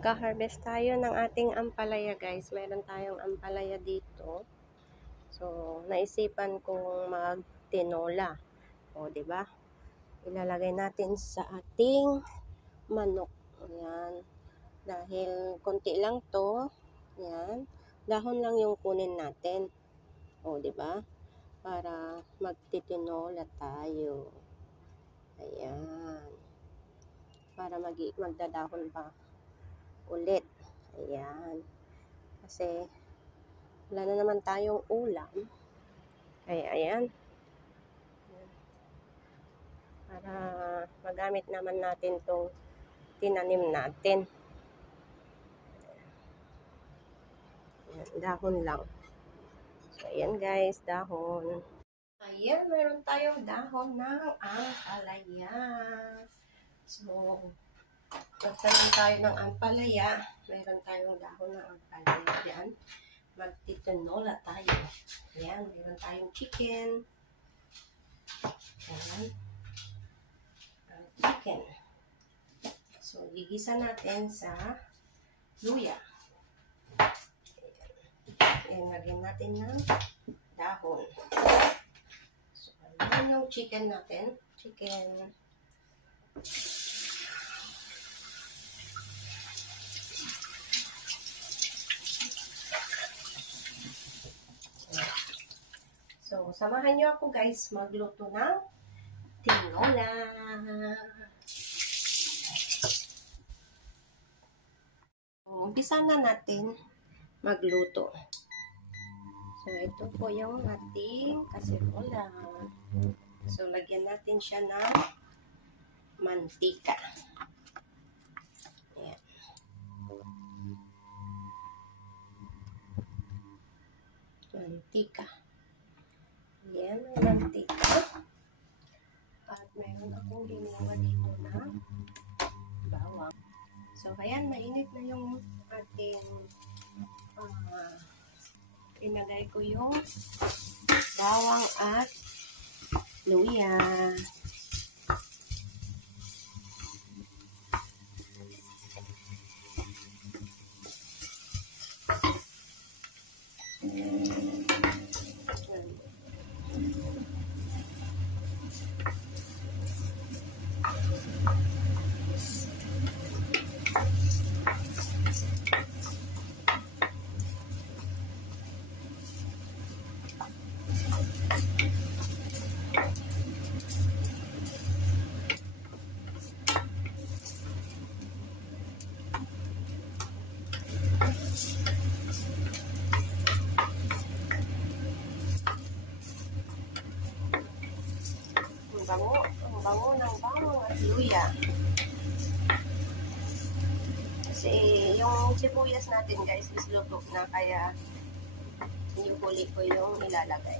Mag-harvest tayo ng ating ampalaya, guys. Meron tayong ampalaya dito. So, naisipan kong magtinola. O, di ba? Ilalagay natin sa ating manok. Ayan. Dahil konti lang to. Ayan. Dahon lang yung kunin natin. O, di ba? Para magtitinola tayo. Ayan. Para magdadahon pa ulit. Ayan. Kasi wala na naman tayong ulam. Kaya ayan. Para magamit naman natin tong tinanim natin. Ayan, dahon lang. So ayan guys, dahon. Ayan, meron tayong dahon ng ampalaya. So, magtanim tayo ng ampalaya. Meron tayong dahon ng ampalaya dyan. Magtitinola tayo. Ayan, meron tayong chicken. Ayan. Chicken. So, gigisa natin sa luya. Ayan, lagyan natin ng dahon. So, ayan yung chicken natin. Chicken. So, samahan nyo ako guys magluto ng tinola. So, umpisa na natin magluto. So, ito po yung ating kaserola. So, lagyan natin siya ng mantika. Ayan. Mantika. Ayan, may mantika. At mayroon akong ginawa dito na bawang. So, ayan, mainit na yung ating inagay ko yung bawang at luya. Ang bango ng bawang at luya. Kasi yung sibuyas natin guys is luto na, kaya yung huli ko yung ilalagay.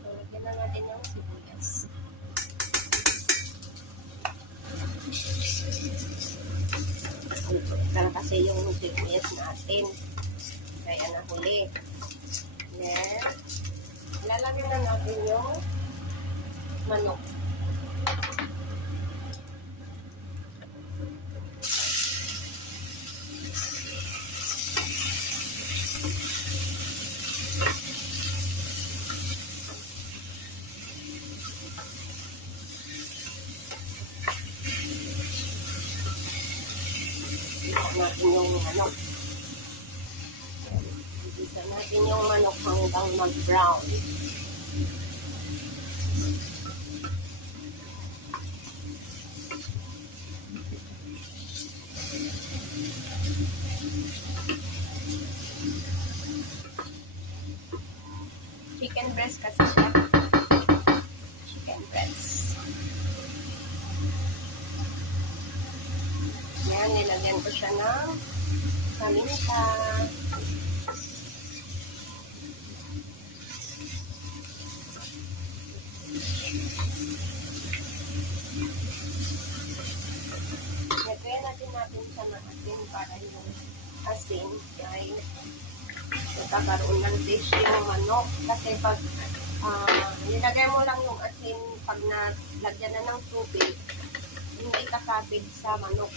So, lagyan na natin yung sibuyas. Para kasi yung sibuyas natin kaya nahuli. Then, ilalagay na natin yung manok. Natin yung manok. Igisa natin yung manok hanggang mag-brown. Chicken breast kasi siya. Chicken breast. Yan, nilagyan ko siya ng paminta. Lagyan natin siya ng asin para yung asin, guys. Magkakaroon ng taste yung manok. Kasi pag nilagay mo lang yung asin, pag nalagyan na ng tubig, hindi kakapit sa manok.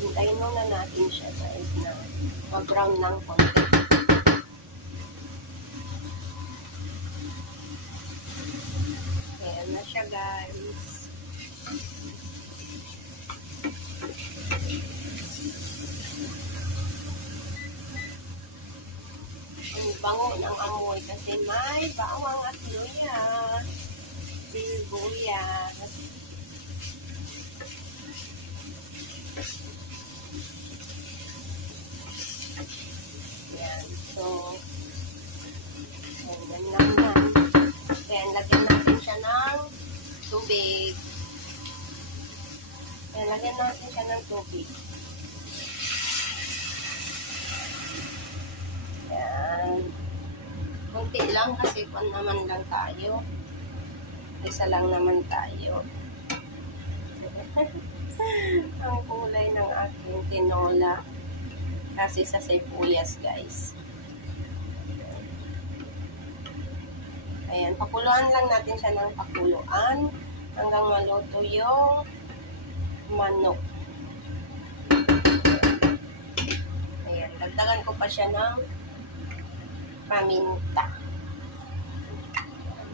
Hintayin muna natin siya guys na mag-brown ng konti. Ayan na siya guys. Ang bango ng amoy kasi may bawang at luya. Sibuyas. Yan. So, yan lang yan. Then, lagyan natin siya ng tubig. Yan, lagyan natin siya ng tubig. Yan. Kunti lang kasi pan naman lang tayo. Isa lang naman tayo. Ang kulay ng ating tinola. Kasi sa sibuyas, guys. Ayan, pakuluan lang natin siya ng pakuluan hanggang maluto yung manok. Ayan, dagdagan ko pa siya ng paminta.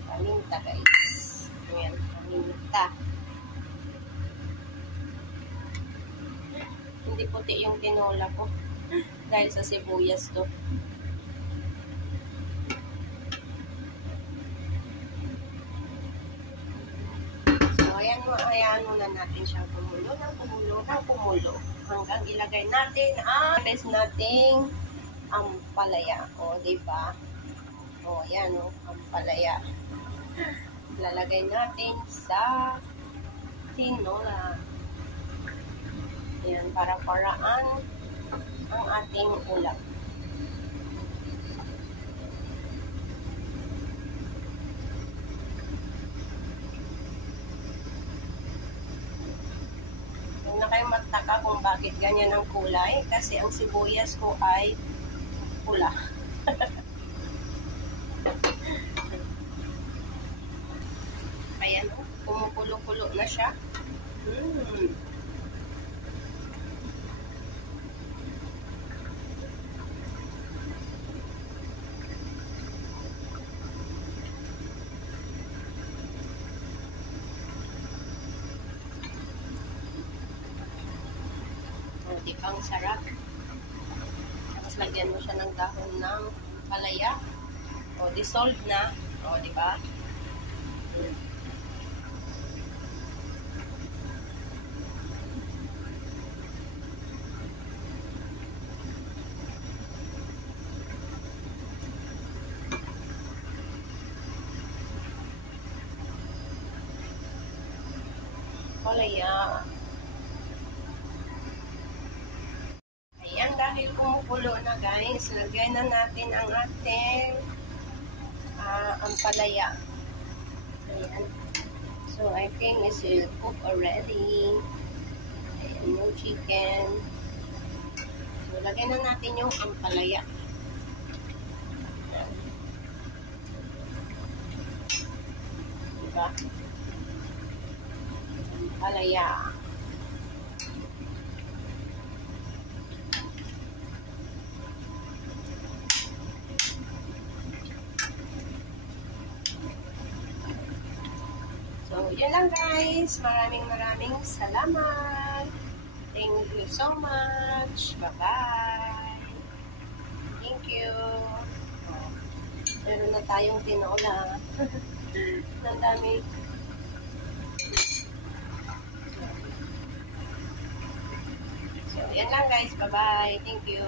Paminta, guys. Ayan, paminta. Hindi puti yung tinola ko dahil sa sibuyas to. So, ayan, hayaan muna natin siyang kumulo ng kumulo hanggang ilagay natin ang best nating ampalaya. O, diba? O, ayan, o, ampalaya. Lalagay natin sa tinola. Ayan, para paraan ang ating ulam. Huwag na kayong magtaka kung bakit ganyan ang kulay kasi ang sibuyas ko ay pula. Ayan, kumukulo-kulo na siya. Ang sarap. Tapos lagyan mo siya ng dahon ng palaya. O, dissolved na. O, diba? Palaya. Ayan, dahil kumukulo na guys, lagay na natin ang ating ampalaya. Ayan. So, I think it's cooked already. Ayan yung chicken. So, lagay na natin yung ampalaya. Ayan. Diba? Ampalaya. So, yun lang guys. Maraming salamat. Thank you so much. Bye-bye. Thank you. Meron na tayong tinola. Ang dami. So, yan lang guys. Bye-bye. Thank you.